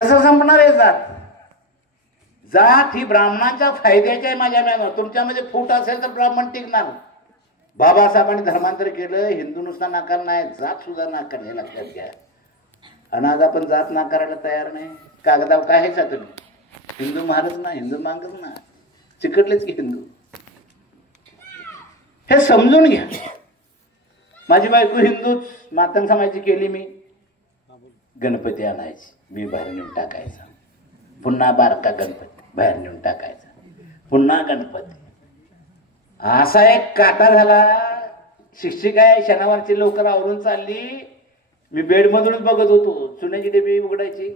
कसं संपणार आहे जात? जात ही ब्राह्मणांच्या फायद्याची आहे. माझ्या मॅन तुमच्यामध्ये फूट असेल तर ब्राह्मण टिकणार. बाबासाहेबांनी धर्मांतर केलं, हिंदू नुसता नाकार नाही, जात सुद्धा नाकार, हे लक्षात घ्या. अनाज आपण जात नाकारायला तयार नाही. कागदाव काय आहे तुम्ही? हिंदू महारच ना, हिंदू मागच ना, चिकटलेच की हिंदू. हे समजून घ्या. माझी बायको हिंदूच, मातंग समाजाची केली मी. गणपती आणायची, मी बाहेर नेऊन टाकायचा. पुन्हा बारका गणपती बाहेर नेऊन टाकायचा, पुन्हा गणपती. असा एक काटा झाला. शिक्षिका आहे, शनिवारची लवकर आवरून चालली. मी बेडमधूनच बघत होतो. चुन्याची डबी उघडायची,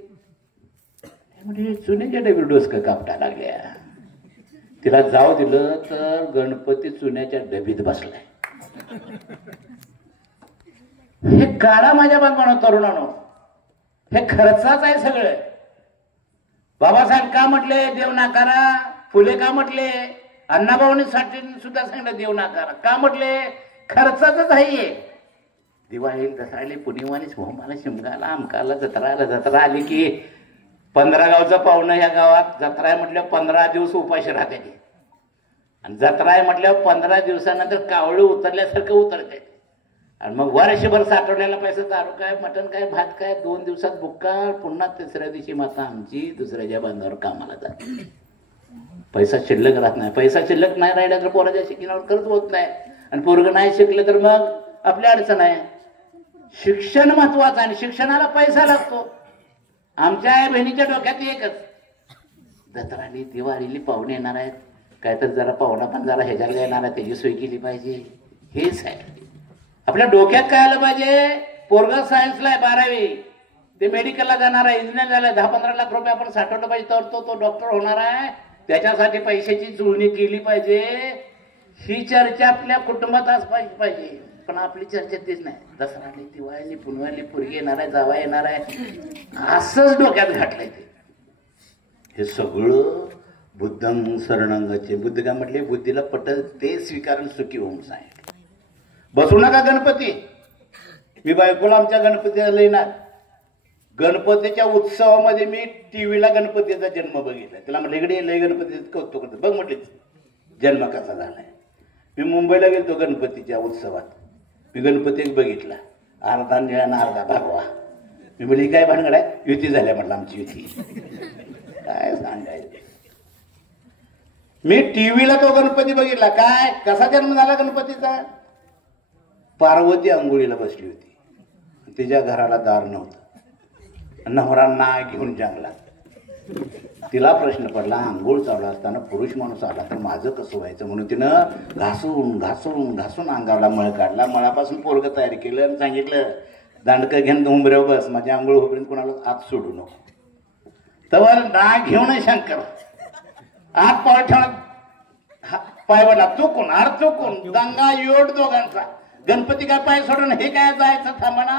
म्हणजे चुन्याच्या डबी डोसकं कापटा लागल्या. तिला जाऊ दिलं तर गणपती चुन्याच्या डबीत बसलाय. हे काढा माझ्या बांधवांनो, तरुणांनो, हे खर्चाच आहे सगळं. बाबासाहेब का म्हटले देव नाकारा? फुले का म्हटले? अण्णाभाऊनी साठी सुद्धा सांगितलं देव नाकारा. का म्हटले? खर्चाच आहे. दिवाळी दसराले पुणेवानीच मला शिमगाला आमकाला जत्रा आली की 15 गावचं पाहुणं ह्या गावात जत्रा आहे म्हटल्यावर 15 दिवस उपाशी राहते. आणि जत्रा आहे म्हटल्यावर 15 दिवसानंतर कावळं उतरल्यासारखं उतरते. आणि मग वर्षभर साठवलेला पैसा दारू काय, मटण काय, भात काय, 2 दिवसात बुक्का. पुन्हा तिसऱ्या दिवशी माता आमची दुसऱ्याच्या बांधावर कामाला जाते. पैसा शिल्लक राहत नाही. पैसा शिल्लक नाही राहिला तर पोराच्या शिक्षणावर खर्च होत नाही. आणि पोरगं नाही शिकलं तर मग आपली अडचण आहे. शिक्षण महत्वाचं आणि शिक्षणाला पैसा लागतो. आमच्या आई बहिणीच्या डोक्यात एकच, दसराली दिवाळीली पाहुणे येणार आहेत, काय तर जरा पाहुणा पण जरा ह्याच्याला येणार आहे, त्याची सोय केली पाहिजे. हेच आहे आपल्या डोक्यात. काय आलं पाहिजे? पोरगा सायन्सला आहे 12वी, ते मेडिकलला जाणार आहे, इंजिनियर झालाय, 10-15 लाख रुपये आपण साठवलं पाहिजे तर तो डॉक्टर होणार आहे. त्याच्यासाठी पैशाची जुळणी केली पाहिजे. ही चर्चा आपल्या कुटुंबात आज पाहिजे. पण आपली चर्चा तेच नाही. दसराली दिवाळी पुनवाली पोरगी येणार आहे, जावा येणार आहे, असंच डोक्यात घातलंय. हे सगळं बुद्धं शरणंगाचे. बुद्ध काय म्हटले? बुद्धीला पटल ते स्वीकारून सुखी होऊन सांगितलं. बसू नका गणपती. मी बायकोला आमच्या गणपतीला लिहिणार. गणपतीच्या उत्सवामध्ये मी टीव्हीला गणपतीचा जन्म बघितला. तिला म्हटलं इकडे लय गणपतीचं कौतुक करतो बघ. म्हटले जन्म कसा झालाय. मी मुंबईला गेलो गणपतीच्या उत्सवात. मी गणपती बघितला, अर्धा निळा ना अर्धा भगवा. मी म्हटली काय भानगड आहे? युती झाल्या म्हटलं आमची युती. काय सांगायचं. मी टीव्हीला तो गणपती बघितला. काय कसा जन्म झाला गणपतीचा? पार्वती आंघोळीला बसली होती, तिच्या घराला दार नव्हतं. नवरांना घेऊन जंगलात. तिला प्रश्न पडला, आंघोळ चालू असताना पुरुष माणूस आला तर माझं कसं व्हायचं? म्हणून तिनं घासून घासून घासून अंगाला मळ काढला. मळापासून पोरगं तयार केलं आणि सांगितलं दांडकं घेऊन उंबऱ्यावर बस, माझ्या आंघोळ होईपर्यंत कोणाला आत सोडू नको. तर ना घेऊन शंकर आत पाव ठेवणार, पाय बना चुकून आर चुकून दंगा योड दोघांचा. गणपती काय पाय सोडून हे काय जायचं थांबणा.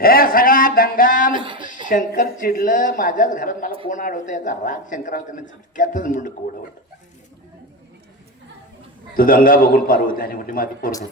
हे सगळा दंगा. शंकर चिडलं. माझ्याच घरात मला कोण अडवतं याचा राग शंकराला त्याने झटक्यातच मुंडक उडवलं. तो दंगा बघून पार्वती आणि म्हटली माझी पोरग